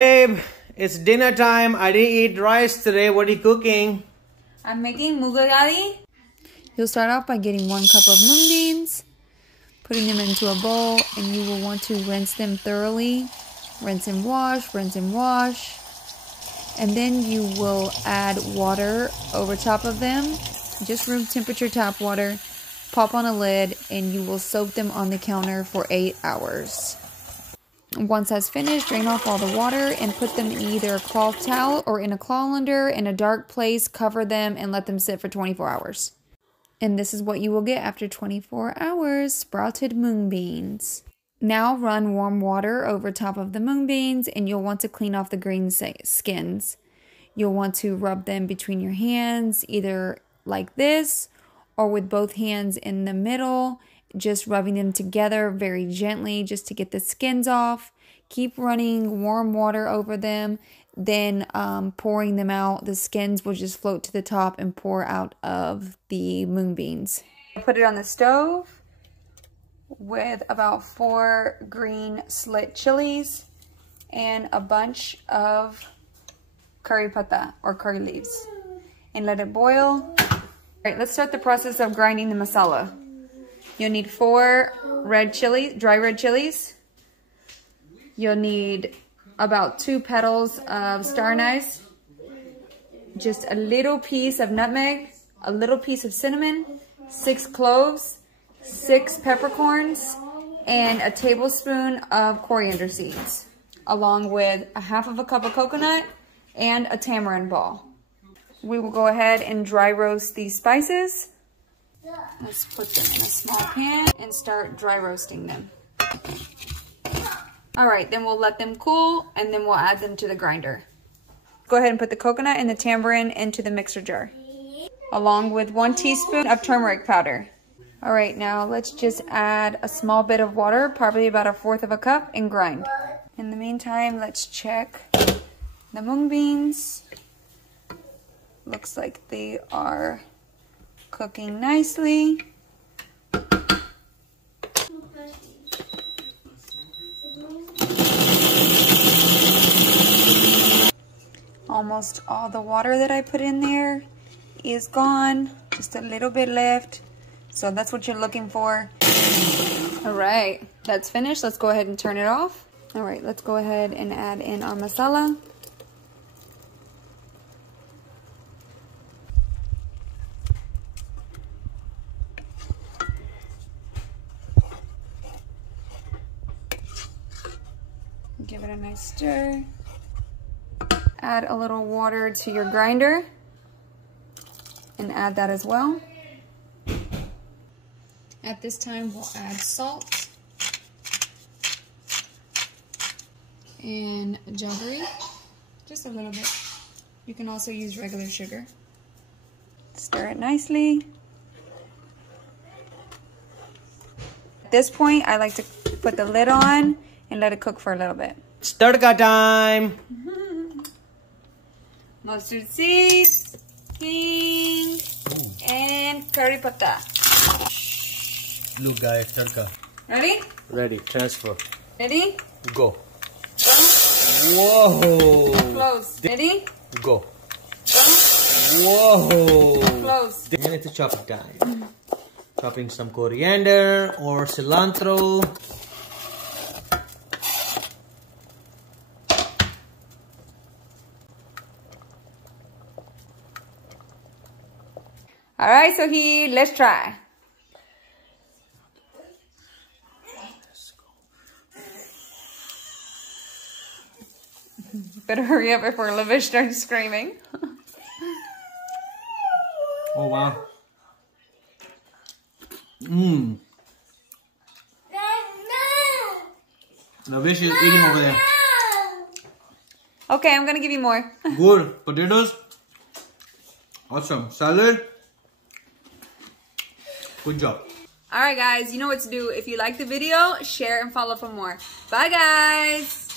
Babe, it's dinner time. I didn't eat rice today. What are you cooking? I'm making mooga gathi. You'll start off by getting 1 cup of mung beans, putting them into a bowl, and you will want to rinse them thoroughly. Rinse and wash, rinse and wash. And then you will add water over top of them, just room temperature tap water. Pop on a lid, and you will soak them on the counter for 8 hours. Once that's finished, drain off all the water and put them in either a cloth towel or in a colander in a dark place. Cover them and let them sit for 24 hours. And this is what you will get after 24 hours, sprouted mung beans. Now run warm water over top of the mung beans, and you'll want to clean off the green skins. You'll want to rub them between your hands, either like this or with both hands in the middle, just rubbing them together very gently just to get the skins off. Keep running warm water over them, then pouring them out. The skins will just float to the top and pour out of the mung beans. Put it on the stove with about 4 green slit chilies and a bunch of curry pata or curry leaves, and let it boil. All right, let's start the process of grinding the masala. You'll need 4 dry red chilies. You'll need about 2 petals of star anise, just a little piece of nutmeg, a little piece of cinnamon, 6 cloves, 6 peppercorns, and a tablespoon of coriander seeds, along with a 1/2 cup of coconut and a tamarind ball. We will go ahead and dry roast these spices. Let's put them in a small pan and start dry roasting them. All right, then we'll let them cool, and then we'll add them to the grinder. Go ahead and put the coconut and the tamarind into the mixer jar, along with 1 teaspoon of turmeric powder. All right, now let's just add a small bit of water, probably about 1/4 cup, and grind. In the meantime, let's check the mung beans. Looks like they are cooking nicely. Almost all the water that I put in there is gone. Just a little bit left. So that's what you're looking for. All right, that's finished. Let's go ahead and turn it off. All right, let's go ahead and add in our masala. Give it a nice stir. Add a little water to your grinder and add that as well. At this time, we'll add salt and jaggery, just a little bit. You can also use regular sugar. Stir it nicely. At this point, I like to put the lid on and let it cook for a little bit. Tadka time! Mustard seeds, king, and curry pata. Look guys, tadka. Ready? Ready, transfer. Ready? Go. Go. Whoa! Close. Ready? Go. Go. Whoa! Close. Then it's a chopping time. Chopping some coriander or cilantro. All right, so let's try. Better hurry up before Lavish starts screaming. Oh wow. Mmm. Lavish is eating over there. Okay, I'm gonna give you more. Good. Potatoes. Awesome. Salad. Good job. All right, guys, you know what to do. If you like the video, share and follow for more. Bye, guys.